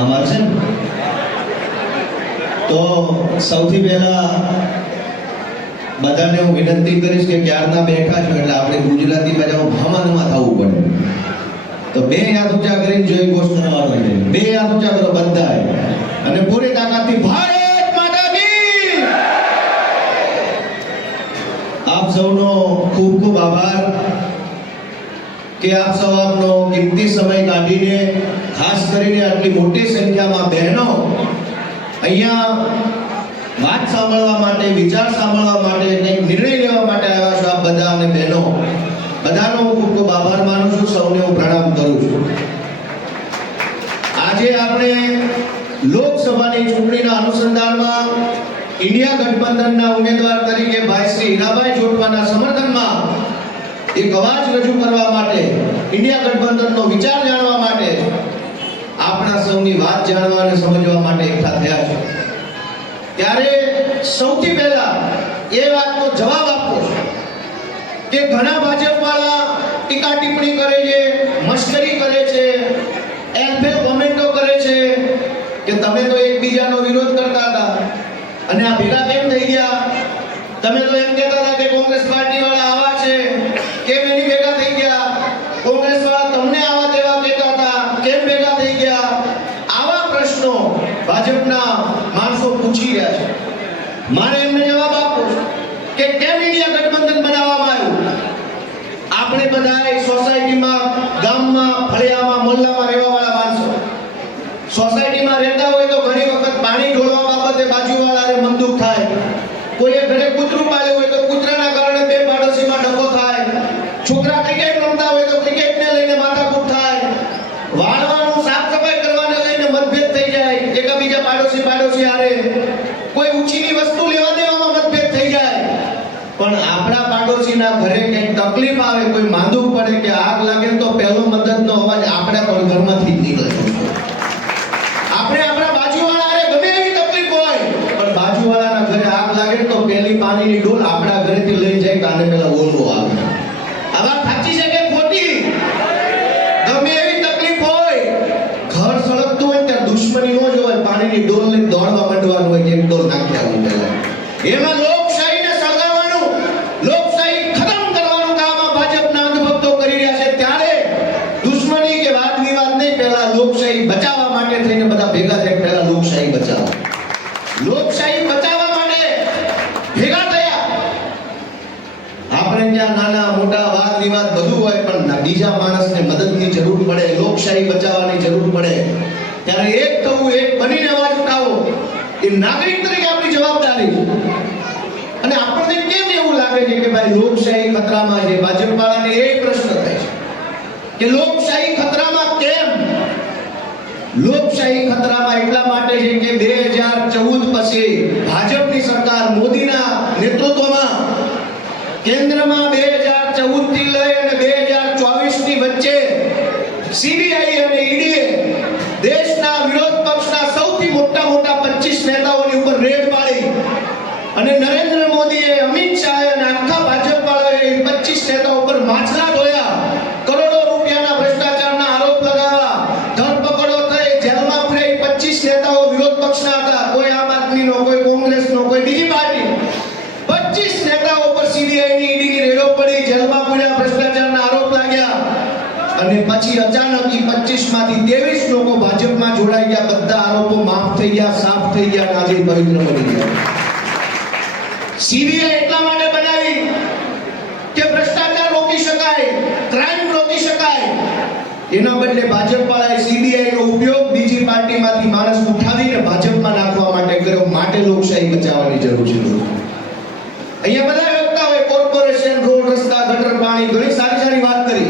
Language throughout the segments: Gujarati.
અમાર છે તો સૌથી પહેલા બધાને હું વિનંતી કરીશ કે ક્યારના બેઠા છો એટલે આપણે ગુજરાતી ભાષામાં ભામાનમાં થવું પડે. તો બે હાથ ઊંચા કરીને જય ઘોષ કરવાનો છે. બે હાથ ઊંચા કરો બધાય અને પૂરી તાકાતથી ભારત માતા કી. આપ સૌનો ખૂબ ખૂબ આભાર કે આપ સૌ આપનો કિંમતી સમય કાઢીને ખાસ કરીને આટલી મોટી સંખ્યામાં બહેનો અહીંયા વાત સાંભળવા માટે, વિચાર સાંભળવા માટે, કંઈક નિર્ણય લેવા માટે આવ્યા છો આપ બધા અને બહેનો બધાનો હું ખૂબ ખૂબ આભાર માનું છું. સૌને હું પ્રણામ કરું છું. આજે આપણે લોકસભાની ચૂંટણીના અનુસંધાનમાં ઇન્ડિયા ગઠબંધનના ઉમેદવાર તરીકે ભાઈ શ્રી હીરાભાઈ જોટવાના સમર્થનમાં એક અવાજ રજૂ કરવા માટે, ઇન્ડિયા ગઠબંધનનો વિચાર જાણવા માટે, આપણા સૌની વાત જાણવા અને સમજવા માટે એકઠા થયા છે. ત્યારે સૌથી પહેલા એ વાતનો જવાબ આપવો છે કે ઘણા ભાજપવાળા ટીકા ટિપ્પણી કરે છે, મશ્કરી કરે છે, એફએલ કોમેન્ટો કરે છે કે તમે તો એકબીજાનો વિરોધ કરતા હતા અને આ ભેગા કેમ થઈ ગયા? તમે તો એમ કહેતા હતા કે કોંગ્રેસ પાર્ટી વાળા આવા છે, કેમ એની ભેગા થઈ ગયા? કોંગ્રેસ વાળા તમને આવા તેવા કહેતા હતા, કેમ ભેગા થઈ ગયા? આવા પ્રશ્નો ભાજપના માણસો પૂછી રહ્યા છે. મારે એમને જવાબ આપવો છે કે કેમ ઇન્ડિયા ગઠબંધન બનાવવામાં આવ્યું? આપણે બધા સોસાયટીમાં, ગામમાં, ફળિયામાં, મોહલ્લામાં રહેવા વાળા માણસો સોસાયટીમાં રહેતા હોય તો ઘણી વખત પાણી ઢોળવા બાબતે બાજુવાળાને મન દુઃખ થાય. કોઈએ ઘરે કૂતરું પાળ્યું હોય તો કૂતરાના કારણે બે પાડોશીમાં ડખો થાય. છોકરા ક્રિકેટ રમતા હોય તો ક્રિકેટને લઈને માથાકૂટ થાય. વાળવાનું, સાફ સફાઈ કરવાને લઈને મતભેદ થઈ જાય. એકબીજા પાડોશી હારે કોઈ ઊંચીની વસ્તુ લેવા દેવામાં મતભેદ થઈ જાય. પણ આપણા પાડોશીના ઘરે કંઈક તકલીફ આવે, કોઈ માંદું પડે કે આગ લાગે તો પહેલો મદદનો અવાજ આપણા પણ ઘરમાંથી જ નીકળે. આપણે આપણા બાજુવાળા હારે ગમે એવી તકલીફ હોય પણ બાજુવાળાના ઘરે આગ લાગે તો પહેલી પાણીની ડોલ આપણા ઘરેથી લઈ જાય કે આને પહેલા ઓલવો આવે. આ વાત સાચી છે કે ખોટી? ગમે એવી તકલીફ હોય, ઘર સળગતું હોય ત્યારે દુશ્મની ન જોવાય, પાણીની ડોલ લઈને દોડવા માંડવાનું હોય કે ડોલ નાખી આવું પહેલા. એમાં લોકશાહીને સળગાવવાનું, લોકશાહી ખતમ કરવાનું કામ આ ભાજપના અંધભક્તો કરી રહ્યા છે. ત્યારે દુશ્મની કે વાદ વિવાદ નહીં, પહેલા લોકશાહી બચાવવા માટે થઈને બધા ભેગા થઈને પહેલા લોકશાહી બચાવો. લોકશાહી બચાવવા માટે ભેગા થયા. આપણે ત્યાં નાના મોટા વાદ વિવાદ બધું હોય પણ બીજા માણસને મદદની જરૂર પડે, લોકશાહી બચાવવાની જરૂર પડે ત્યારે એક થવું, એક બનીને અવાજ ઉઠાવો એ નાગરિક તરીકે આપણી જવાબદારી છે. અને આપણને કેમ એવું લાગે છે કે ભાઈ લોકશાહી ખતરામાં છે? ભાજપવાળાને એ પ્રશ્ન થાય છે કે લોકશાહી ખતરામાં કેમ? લોકશાહી ખતરામાં એટલા માટે છે કે 2014 પછી ભાજપની સરકાર મોદીના નેતૃત્વમાં કેન્દ્રમાં 2014 થી લઈ અને 2024 ની વચ્ચે સીબીઆઈ અને ઈડીએ દેશના વિરોધ પક્ષના સૌથી મોટા 25 નેતાઓની ઉપર રેડ પાડી અને નરેન્દ્ર મોદીએ, અમિત શાહે અને આખા ભાજપવાળાએ 25 નેતાઓ ઉપર માછલા ધોયા, કરોડો રૂપિયાના ભ્રષ્ટાચારના આરોપ લગાવ્યા, ધરપકડો થઈ, જેલમાં પૂર્યા. 25 નેતાઓ વિરોધ પક્ષના હતા, કોઈ આમ આદમીનો, કોઈ કોંગ્રેસનો, કોઈ બીજી પાર્ટી. 25 નેતાઓ પર સીબીઆઈની, ઈડીની રેડો પડી, જેલમાં પૂર્યા, ભ્રષ્ટાચારના આરોપ લાગ્યા અને પછી અચાનક 25 માંથી 23 લોકો ભાજપમાં જોડાઈ ગયા. બધા આરોપો માફ થઈ ગયા, સાફ થઈ ગયા, આજે પવિત્ર બની ગયા. સીબીઆઈ એટલા માટે બનાવી કે ભ્રષ્ટાચાર રોકી શકાય, ક્રાઇમ રોકી શકાય. એના બદલે ભાજપવાળાએ સીબીઆઈ નો ઉપયોગ બીજી પાર્ટીમાંથી માણસ ઉઠાવીને ભાજપમાં નાખવા માટે કર્યો. માટે લોકશાહી બચાવવાની જરૂર છે. અહીંયા બધા વ્યક્તિ હોય, કોર્પોરેશન, રોડ, રસ્તા, ગટર, પાણી, ઘણી સારી વાત કરી.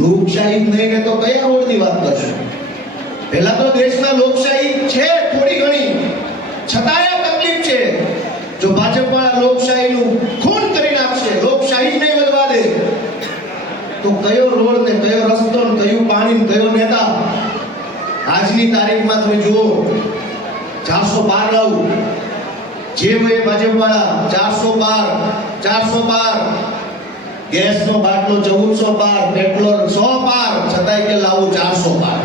લોકશાહી નહીં ને તો કયા રોડની વાત કરશો? પહેલા તો દેશમાં લોકશાહી છે થોડી ઘણી, છતાંય તકલીફ છે. જો ભાજપવાળા લોકશાહીનું ખૂન કરી નાખશે, લોકશાહી જ નહીં વધવા દે તો કયો રોડ ને કયો રસ્તો ને કયું પાણી ને કયો નેતા? આજની તારીખમાં તમે જુઓ 412 લાવું જે હોય ભાજપવાળા 412 ગેસનો બાટલો 1400 પાર, પેટ્રોલ 100 પાર, છતાંય કે લાવું 400 પાર.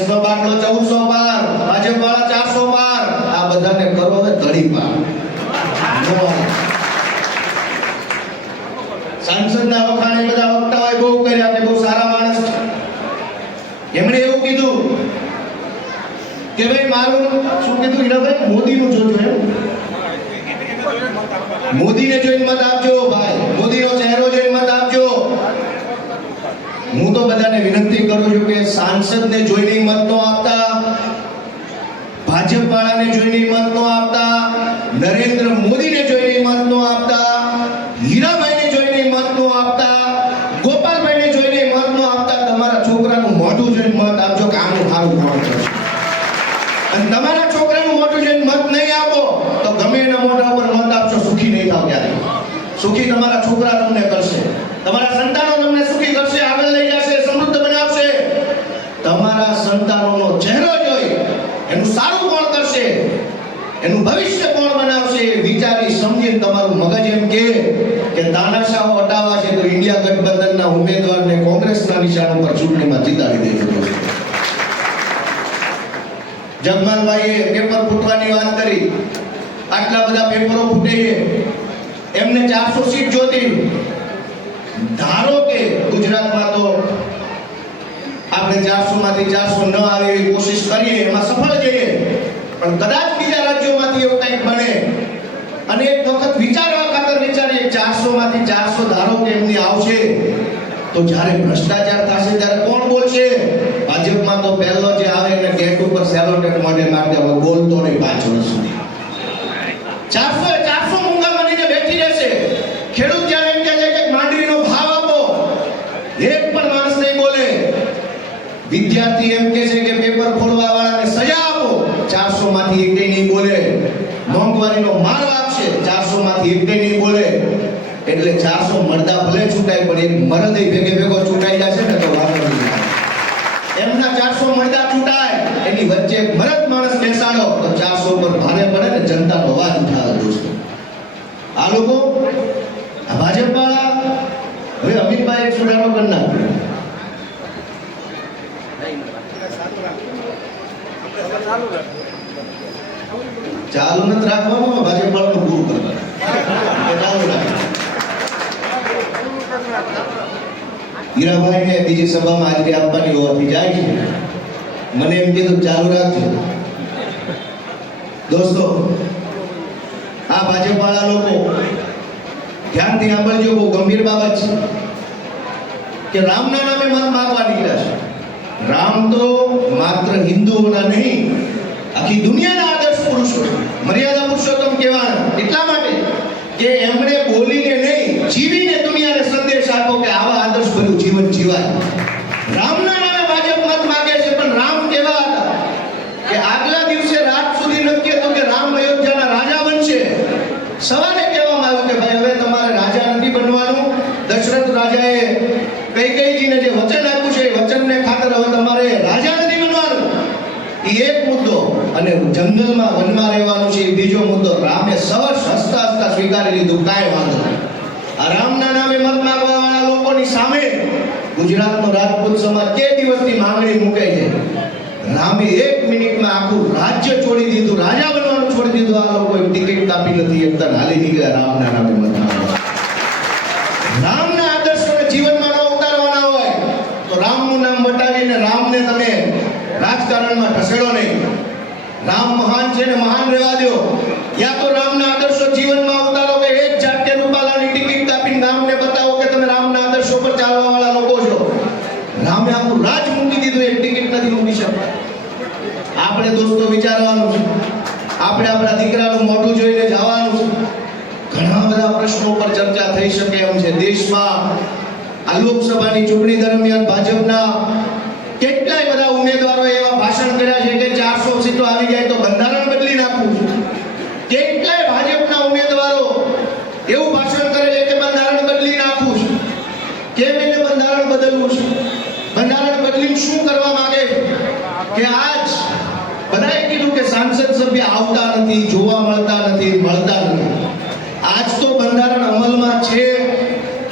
કોંગ્રેસનો બાટલો 1400 પાર, ભાજપ વાળા 400 પાર, આ બધાને કરો હવે ધડી પાર. સાંસદના વખાણે બધા વક્તાઓએ બહુ કર્યા કે બહુ સારા માણસ છે. એમણે એવું કીધું કે ભાઈ મારું શું કીધું હીરાભાઈ, મોદીનું જોજો એમ, મોદીને જોઈને મત આપજો ભાઈ, મોદીનો ચહેરો જોઈને મત આપજો. હું તો બધાને વિનંતી કરું છું કે સાંસદને જોઈને મત નો આપતા, ભાજપ વાળાને જોઈને મત નો આપતા, નરેન્દ્ર મોદીને જોઈને મત નો આપતા, હીરાભાઈને જોઈને મત નો આપતા, ગોપાલભાઈને જોઈને મત નો આપતા, તમારા છોકરાનું મોઢું જોઈને મત આપજો કે આનું સારું કોણ કરશે. અને તમારા છોકરાનું મોઢું જોઈને મત નહીં આપો તો ગમે એના મોઢા ઉપર મત આપશો, સુખી નહીં થાવ ક્યારે. સુખી તમારા છોકરા તમને કરશે, તમારા સંતાનો તમને સુખી કરશે, આગળ લઈ જશે, સમૃદ્ધ બનાવશે. તમારા સંતાનોનો ચહેરો જોઈ એનું સારું કોણ કરશે, એનું ભવિષ્ય કોણ બનાવશે, વિચારી સમજીને તમારું મગજ એમ કે તાનાશાહો હટાવવા છે તો ઇન્ડિયા ગઠબંધનના ઉમેદવારને કોંગ્રેસના નિશાન ઉપર ચૂંટણીમાં જીતાડી દેજો. જગમાલભાઈએ પેપર ફૂટવાની વાત કરી, આટલા બધા પેપરો ફૂટે છે, એમને 400 સીટ જોતી. ધારો કે ગુજરાતમાં તો આપણે 400 માંથી 400 ન આવે એવી કોશિશ કરીએ, એમાં સફળ જઈએ, પણ કદાચ બીજા રાજ્યોમાંથી એવું કંઈક બને અને એક વખત વિચારવા ખાતર વિચારીએ 400 માંથી 400 ધારો કે એમની આવશે તો જ્યારે ભ્રષ્ટાચાર થશે ત્યારે કોણ બોલશે? ભાજપમાં તો પહેલો જે આવે એને ગેટ ઉપર સેલોટેપ માટે મારતે હવે બોલતો નહીં 5 વર્ષ સુધી. 400 મૂંગા બનીને બેઠી રહેશે. ખેડૂત જ્યારે એમ કહે છે કે માંડવીનો ભાવ આપો, એક પણ માણસ નહીં બોલે. વિદ્યાર્થી એમ કહે છે કે પેપર ફોડવા વાળાને સજા આપો, 400 માંથી એકે નહીં બોલે. મોંઘવારીનો માર આપશે, 400 માંથી એકે નહીં બોલે. એટલે 400 મરદા ભલે છૂટાય પણ એક મરદય ભેગો છૂટાઈ જશે ને તો વાંધો નહીં. એમના 400 મરદા છૂટાય, એની વચ્ચે એક મરદ માણસ બેસાડો તો 400 પર ભારે પડે ને જનતાનો અવાજ ઉઠાવે. દોસ્તો આ લોકો, આ ભાજપ વાળા, હવે અમિતભાઈ એક સુધારો કરી નાખ્યો. ચાલુ નથી રાખવાનું, ભાજપ વાળાનું પૂરું કરવાનું. ચાલુ રાખો. હીરાભાઈને બીજી સભામાં હાજરી આપવાની હોવાથી જાય છે, મને એમ કીધું ચાલુ રાખજો. દોસ્તો આ ભાજપ વાળા લોકો ધ્યાનથી સાંભળજો, બહુ ગંભીર બાબત છે કે રામના નામે મત માંગવા નીકળ્યા છે. રામ તો માત્ર હિન્દુઓના નહીં, આખી દુનિયાના આદર્શ પુરુષો, મર્યાદા પુરુષોત્તમ કહેવાના. એટલા માટે કે એમણે બોલીને નહીં, જીવીને દુનિયાને સંદેશ આપ્યો કે આવા આદર્શ ભર્યું જીવન જીવાય. રામના નામે ભાજપ મત માંગે છે, પણ રામ કેવા હતા કે આગલા દિવસે રાત સુધી નક્કી હતું કે રામ અયોધ્યાના રાજા બનશે. સવારે કહેવામાં આવ્યું કે ભાઈ હવે તમારે રાજા નથી બનવાનું. દશરથ રાજાએ કૈકેયીજીને જે વચન આપ્યું છે એ વચનને ખાતર હવે તમારે રાજા નથી બનવાનું. એ એક મુદ્દો, અને જંગલમાં વનમાં રહેવાનું છે એ બીજો મુદ્દો. રામે સવર્ષ હસતા હસતા સ્વીકારી લીધું, કાંઈ વાંધો નહીં. આ રામના નામે મત માંગવા વાળા લોકોની સામે ગુજરાતનો રાજપૂત સમાજ કે દિવસથી માંગણી મૂકે છે. રામે 1 મિનિટમાં આખું રાજ્ય છોડી દીધું, રાજા બનવાનું છોડી દીધું. આ લોકો ટિકિટ કાપી નથી એકતા હાલી નીકળ્યા રામના નામે મત માંગવા. રામના આદર્શોને જીવનમાં ન ઉતારવાના હોય તો રામનું નામ વટાવીને રામને તમે રાજકારણમાં ઢસેડો નહીં. રામ મહાન છે ને મહાન રહેવા દો. યા તો રામના આદર્શો જીવનમાં ઉતારો કે એક જાતે રૂપાલાની ટિકિટ કાપીને રામને બતાવો કે તમે રામના આદર્શો પર ચાલવા વાળા લોકો છો. રામે આખું રાજ મૂકી દીધું, એક ટિકિટ નથી મૂકી શકતા. આપણે દોસ્તો વિચારવાનું છે, આપણે આપણા દીકરાનું મોઢું જોઈને જવાનું છે. ઘણા બધા પ્રશ્નો પર ચર્ચા થઈ શકે એમ છે. દેશમાં આ લોકસભાની ચૂંટણી દરમિયાન ભાજપના કેટલાય બધા ઉમેદવારોએ એવા ભાષણ કર્યા છે કે 400 સીટો આવી જાય તો બંધારણ બદલી નાખવું છે. કેટલાય ભાજપના ઉમેદવારો એવું ભાષણ કરે છે કે બંધારણ બદલી નાખવું છે. કેમ એને બંધારણ બદલવું છે? બંધારણ બદલીને શું કરવા માંગે કે આજ બધાએ કીધું કે સાંસદ સભ્ય આવતા નથી, જોવા મળતા નથી, મળતા નથી. આજ તો બંધારણ અમલમાં છે,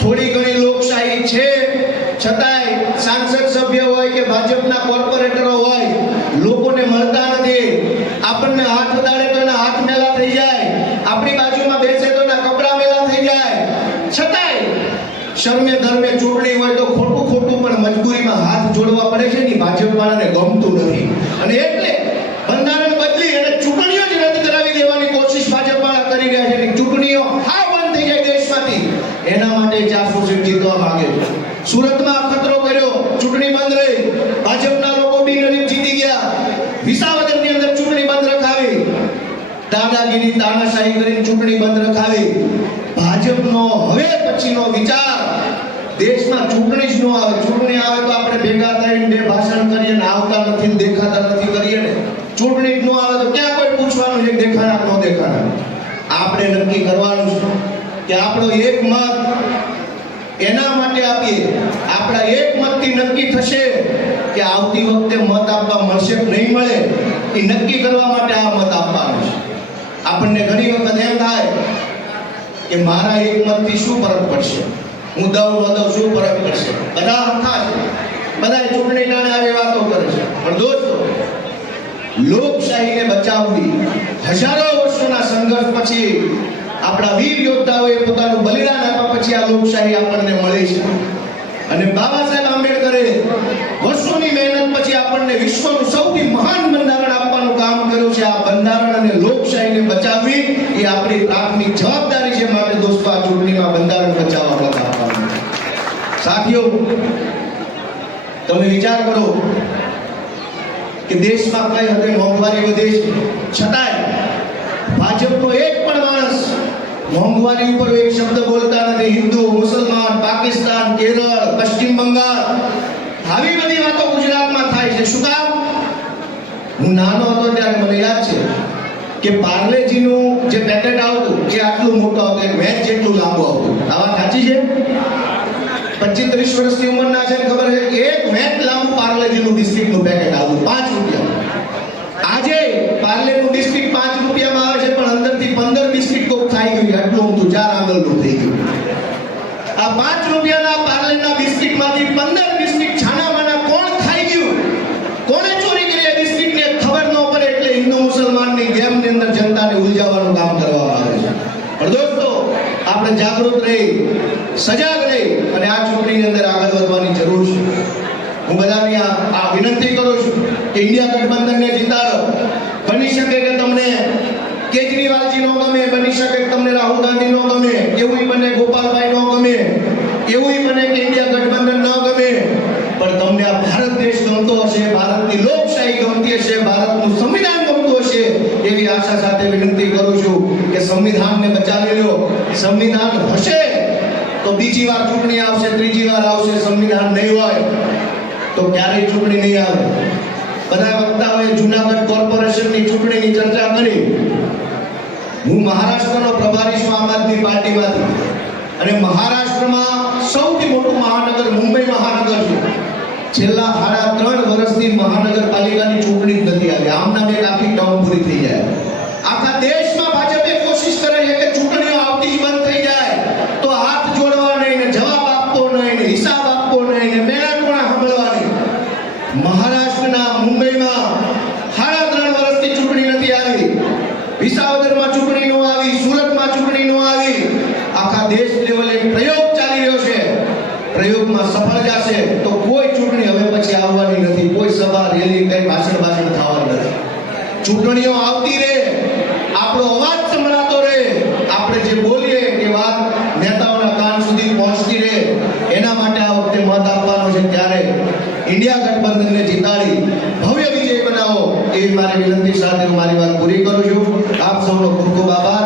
થોડી ઘણી લોકશાહી છે, છતાંય સાંસદ સભ્ય હોય કે ભાજપના ભાજપના કોર્પોરેટરો હોય, લોકોને મળતા નથી, આપણને હાથ અડાડે તો એના હાથ મેલા થઈ જાય, આપણી બાજુમાં બેસે તો એના કપડા મેલા થઈ જાય, છતાંય શરમે ધર્મે ચૂંટણી હોય તો ખોટું ખોટું પણ મજબૂરીમાં હાથ જોડવા પડે છે ને ભાજપ વાળાને ગમતું નથી, અને એટલે બંધારણ બદલી અને ચૂંટણીઓ જ રદ કરાવી દેવાની કોશિશ ભાજપ વાળા કરી રહ્યા છે. ચૂંટણીઓ હા બંધ થઈ જાય દેશમાંથી, એના માટે 400 સીટ જીતવા માંગે છે. સુરતમાં ખતરો કર્યો, ચૂંટણી બંધ રહી, ભાજપના લોકો બિનહરીફ જીતી ગયા. વિસાવદરની અંદર ચૂંટણી બંધ રખાવી, દાદાગીરી તાનાશાહી કરીને ચૂંટણી બંધ રખાવી. ભાજપનો હવે પછીનો વિચાર દેશમાં ચૂંટણી જ ન આવે, ચૂંટણી આવે તો આપણે ભેગા થઈને બે ભાષણ કરીએ ને આવતા નથી, દેખાતા નથી કરીએ ને, ચૂંટણી જ ન આવે તો ક્યાં કોઈ પૂછવાનું છે દેખાના ન દેખાના. આપણે નક્કી કરવાનું છે કે આપણો એક મત એના માટે આપીએ, આપણા એક મતથી નક્કી થશે કે આવતી વખતે મત આપવા મળશે કે નહીં મળે, એ નક્કી કરવા માટે આ મત આપવાનો છે. આપણને ઘણી વખત એમ થાય કે મારા એક મતથી શું ફરક પડશે, હું દઉં ન દઉં શું ફરક પડશે, બધા હરખા છે, બધા ચૂંટણી ટાણે આવી વાતો કરે છે. પણ દોસ્તો, લોકશાહીને બચાવવી હજારો વર્ષોના સંઘર્ષ પછી આપણા વીર યોદ્ધાઓએ પોતાનું બલિદાન આપ્યા પછી આ લોકશાહી આપણને મળી છે. અને બાબા સાહેબ આંબેડકરે વર્ષોની મહેનત પછી આપણને વિશ્વનું સૌથી મહાન બંધારણ આપવાનું કામ કર્યું છે. આ બંધારણ અને લોકશાહીને બચાવવી એ આપણી પ્રાથમિક જવાબદારી છે. માટે દોસ્તો, આ ચૂંટણીમાં બંધારણ બચાવવા મત આપવાનું. સાથીઓ, તમે વિચાર કરો કે દેશમાં કઈ હદે મોંઘવારી વધે છે, છતાંય ભાજપનો એક પણ માણસ મોંઘવારી ઉપર એક શબ્દ બોલતા નથી. હિન્દુ, મુસલમાન, પાકિસ્તાન, કેરળ, પશ્ચિમ બંગાળ, આવી બધી વાતો ગુજરાતમાં થાય છે. શું કામ? હું નાનો હતો ત્યારે મને યાદ છે કે પાર્લેજીનું જે પેકેટ આવતું એ આટલું મોટું આવતું, એક મેચ જેટલું લાંબુ આવતું. આ વાત સાચી છે? 25-30 વર્ષની ઉંમરના છે ખબર છે કે એક મેચ લાંબુ પાર્લેજીનું બિસ્કિટનું પેકેટ આવતું, 5 રૂપિયા. આજે પાર્લેનું બિસ્કિટ 5 રૂપિયામાં આવે છે, પણ અંદરથી 15 બિસ્કિટ કોક ખાઈ ગયું, આટલું ઊંધું 4 આંગળનું થઈ ગયું. આ 5 રૂપિયાના પાર્લેના બિસ્કિટમાંથી 15 બિસ્કિટ છાનામાના કોણ ખાઈ ગયું, કોણે ચોરી કરી એ બિસ્કિટને ખબર ન પડે, એટલે હિન્દુ મુસલમાનની ગેમની અંદર જનતાને ઉલઝાવવાનું કામ કરવામાં આવે છે. પણ દોસ્તો, આપણે જાગૃત રહી, સજાગ રહી અને આ ચૂંટણીની અંદર આગળ વધવાની જરૂર છે. હું બધાને આ વિનંતી કરું છું કે ઇન્ડિયા ગઠબંધનને જીતાડો. બની શકે કે તમને કેજરીવાલજી નો ગમે, બની શકે કે તમને રાહુલ ગાંધી નો ગમે, એવું બને ગોપાલભાઈ નો ગમે, એવું બને કે ઇન્ડિયા ગઠબંધન ન ગમે, પણ તમને આ ભારત દેશ ગમતો હશે, ભારતની લોકશાહી ગમતી હશે, ભારતનું સંવિધાન ગમતું હશે, એવી આશા સાથે વિનંતી કરું છું કે સંવિધાનને બચાવી લો. સંવિધાન હશે તો બીજી વાર ચૂંટણી આવશે, ત્રીજી વાર આવશે. સંવિધાન નહીં હોય તો ક્યારેય ચૂંટણી નહીં આવે. બધા વક્તાઓએ જૂનાગઢ કોર્પોરેશનની ચૂંટણીની ચર્ચા કરી. હું મહારાષ્ટ્રનો પ્રભારી છું આમ આદમી પાર્ટીમાંથી, અને મહારાષ્ટ્રમાં સૌથી મોટું મહાનગર મુંબઈ મહાનગર છે. છેલ્લા 3.5 વર્ષથી મહાનગરપાલિકાની ચૂંટણી જ નથી આવી. આમના એક આખી ટર્મ પૂરી થઈ જાય. આખા દેશમાં ભાજપે કોશિશ કરે છે કે ચૂંટણીઓ આવતી જ બંધ થઈ જાય તો હાથ જોડવા નહીં, ને જવાબ આપવો નહીં, ને હિસાબ આપવો નહીં, ને મેળાટોણા સાંભળવા નહીં. મહારાષ્ટ્રના મુંબઈમાં 3.5 વર્ષથી ચૂંટણી નથી આવી. વિસાવદરમાં ચૂંટણી નો આવી, સુરતમાં ચૂંટણી નો આવી. આખા દેશ લેવલે પ્રયોગ ચાલી રહ્યો છે. પ્રયોગમાં સફળ જશે તો કોઈ ચૂંટણી હવે પછી આવવાની નથી. કોઈ સભા, રેલી, કઈ ભાષણ થવાનું નથી. ચૂંટણીઓ આવતી રહે, આપણો અવાજ સંભળાતો રહે, આપણે જે બોલીએ એ વાત નેતાઓના કાન સુધી પહોંચતી રહે. એના માટે આ વખતે મત આપવાનો છે. ત્યારે ઇન્ડિયા ગઠબંધનને જીતાડી ભવ્ય વિજય બનાવો એવી મારી વિનંતી સાથે હું મારી વાત પૂરી કરું છું. આપ સૌનો ખૂબ ખૂબ આભાર.